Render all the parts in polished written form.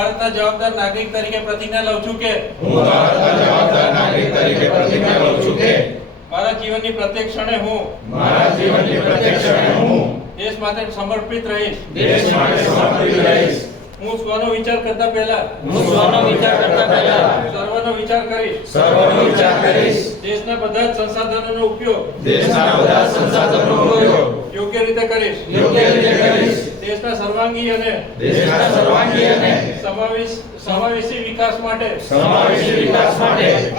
ભારતના જવાબદાર નાગરિક તરીકે પ્રતિજ્ઞા લઉં છું કે મારા જીવનની પ્રત્યેક ક્ષણે હું દેશ માટે સમર્પિત રહીશ. હું સ્વનો વિચાર કરતા પહેલા સર્વનો વિચાર કરીશ. દેશના બધા જ સંસાધનોનો ઉપયોગ યોગ્ય રીતે કરીશ. દેશના સર્વાંગી અને સમાવેશી વિકાસ માટે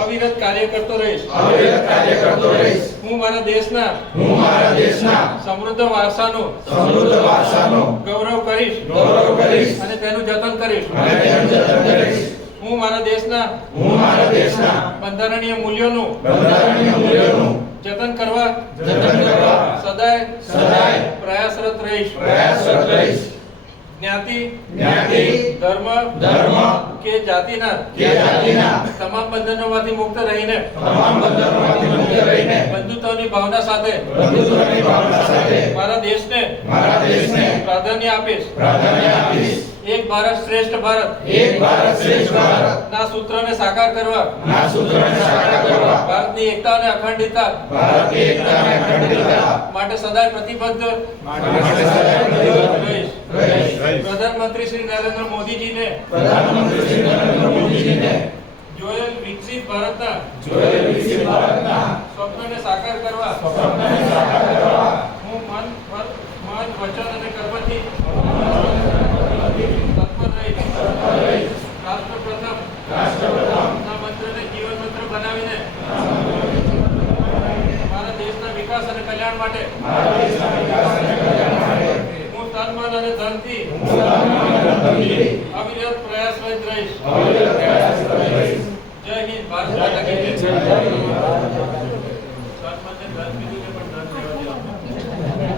અવિરત કાર્ય કરતો રહીશ. હું મારા દેશના સમૃદ્ધ વારસાનું ગૌરવ કરીશ અને તેનું જતન કરીશ. હું મારા દેશના બંધારણીય મૂલ્યોનું જતન કરવા સદાય પ્રયાસરત રહીશ. જ્ઞાતિ ધર્મ કે જાતિના તમામ બંધનોમાંથી મુક્ત રહીને બંધુત્વની ભાવના સાથે મારા દેશને પ્રાધાન્ય આપીશ. એક ભારત શ્રેષ્ઠ ભારત ના સૂત્રને સાકાર કરવા ભારતની એકતા અને અખંડિતતા માટે સદાય પ્રતિબદ્ધ રહીશ. પ્રધાનમંત્રી શ્રી નરેન્દ્ર મોદીજીને જોયેલ વિકસિત ભારતના સ્વપ્નને સાકાર કરવા હું મન વચન અને કર્મથી તત્પર રહીશ. રાષ્ટ્રપ્રથમ ના મંત્રને જીવન મંત્ર બનાવીને મારા દેશના વિકાસ અને કલ્યાણ માટે હું તન મન અને ધનથી અવિરત પ્રયાસરત રહીશ. જય હિન્દ. ભારત માતા કી જય. તન મન ને ધન કીધું છે પણ ધન રહેવા દેવાનું.